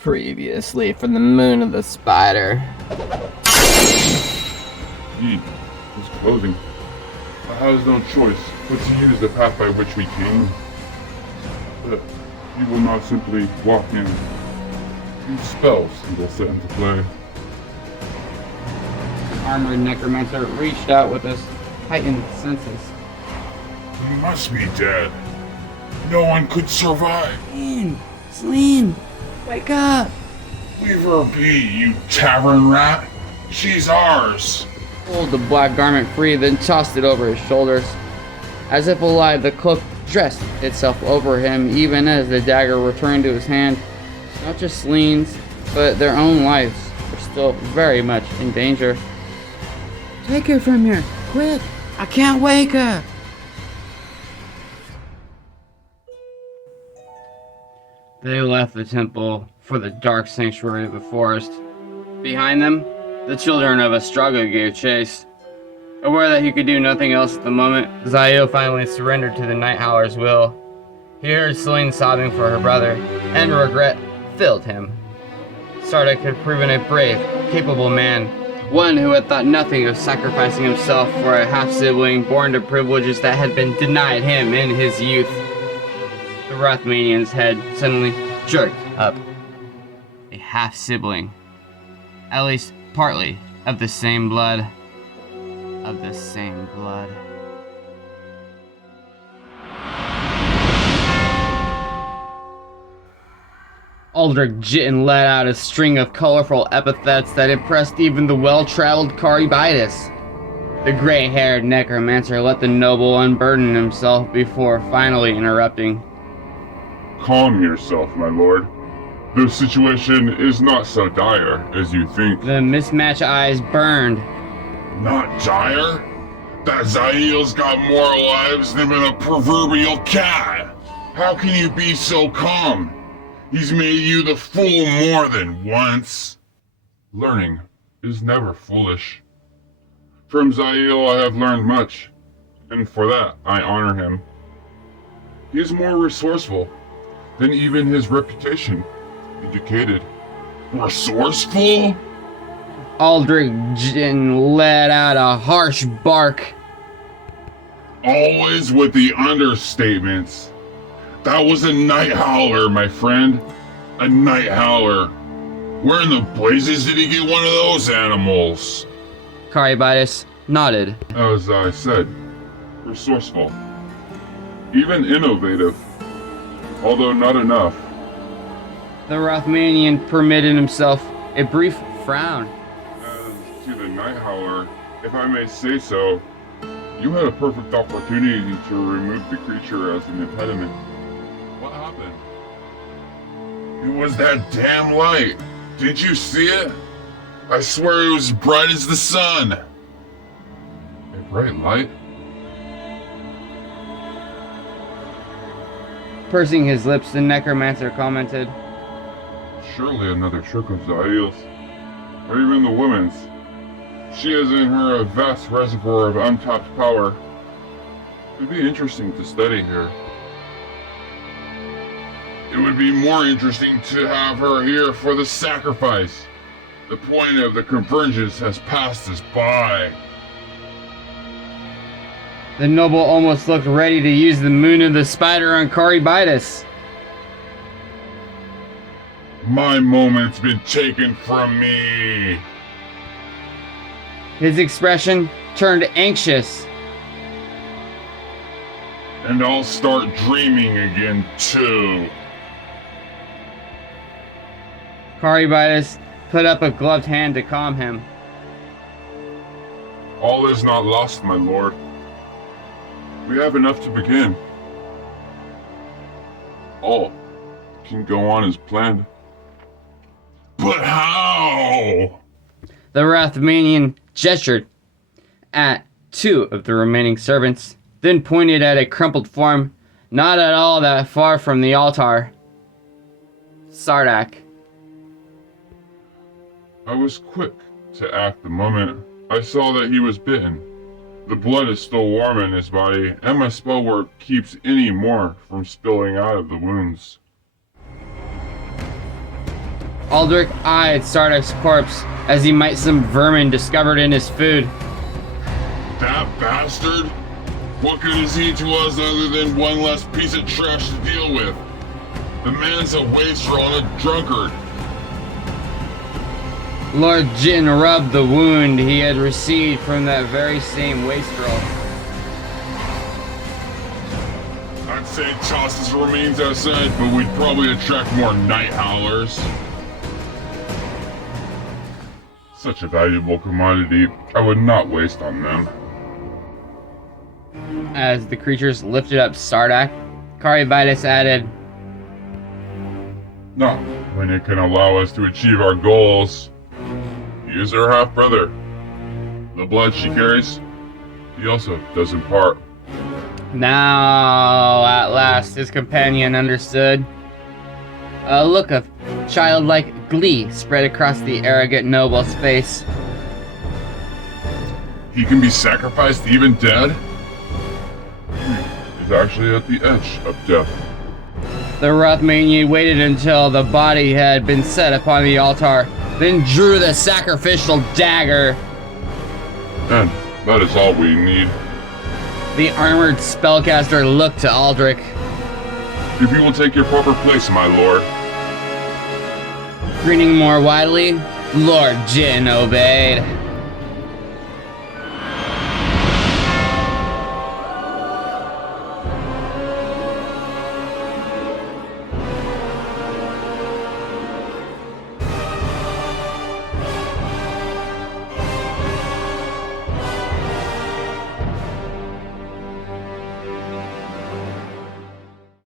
Previously from the moon of the spider. He is closing. I has no choice but to use the path by which we came. But he will not simply walk in. These spells he will set into play. Armored necromancer reached out with his heightened senses. He must be dead. No one could survive. Celine, wake up! Leave her be, you tavern rat. She's ours. Pulled the black garment free, then tossed it over his shoulders. As if alive, the cloak dressed itself over him, even as the dagger returned to his hand. Not just Celine's, but their own lives were still very much in danger. Take her from here, quick! I can't wake her! They left the temple for the dark sanctuary of the forest. Behind them, the children of Astraga gave chase. Aware that he could do nothing else at the moment, Zaio finally surrendered to the Night Howler's will. He heard Celine sobbing for her brother, and regret filled him. Sardak had proven a brave, capable man, one who had thought nothing of sacrificing himself for a half-sibling born to privileges that had been denied him in his youth. The Rothmanian's head suddenly jerked up. A half-sibling. At least partly of the same blood. Of the same blood. Aldrich Jitten let out a string of colorful epithets that impressed even the well-traveled Caribitis. The gray-haired necromancer let the noble unburden himself before finally interrupting. Calm yourself, my lord. The situation is not so dire as you think. The mismatched eyes burned. Not dire? That Zail's got more lives than a proverbial cat. How can you be so calm? He's made you the fool more than once. Learning is never foolish. From Zail I have learned much, and for that I honor him. He is more resourceful than even his reputation indicated. Resourceful? Aldrich Jitten let out a harsh bark. Always with the understatements. That was a night howler, my friend. A night howler. Where in the blazes did he get one of those animals? Caribitis nodded. As I said, resourceful. Even innovative. Although not enough. The Rothmanian permitted himself a brief frown. As to the night howler, if I may say so, you had a perfect opportunity to remove the creature as an impediment. What happened? It was that damn light. Did you see it? I swear it was bright as the sun. A bright light? Pursing his lips, the necromancer commented. Surely another trick of Zail's. Or even the woman's. She has in her a vast reservoir of untapped power. It'd be interesting to study her. It would be more interesting to have her here for the sacrifice. The point of the convergence has passed us by. The noble almost looked ready to use the moon of the spider on Caribitis. My moment's been taken from me. His expression turned anxious. And I'll start dreaming again too. Caribitis put up a gloved hand to calm him. All is not lost, my lord. We have enough to begin. All can go on as planned. But how? The Rothmanian gestured at two of the remaining servants, then pointed at a crumpled form not at all that far from the altar. Sardak. I was quick to act the moment I saw that he was bitten. The blood is still warm in his body, and my spell work keeps any more from spilling out of the wounds. Aldrich eyed Sardak's corpse as he might some vermin discovered in his food. That bastard? What good is he to us other than one less piece of trash to deal with? The man's a wastrel and a drunkard. Lord Jin rubbed the wound he had received from that very same wastrel. I'd say toss his remains outside, but we'd probably attract more night howlers. Such a valuable commodity, I would not waste on them. As the creatures lifted up Sardak, Caribitis added, Not when it can allow us to achieve our goals. He is our half-brother. The blood she carries, he also does impart. Now, at last, his companion understood. A look of childlike glee spread across the arrogant noble's face. He can be sacrificed even dead? He's actually at the edge of death. The Rothmanian waited until the body had been set upon the altar, then drew the sacrificial dagger. And that is all we need. The armored spellcaster looked to Aldrich. If you will take your proper place, my lord. Grinning more widely, Lord Jin obeyed.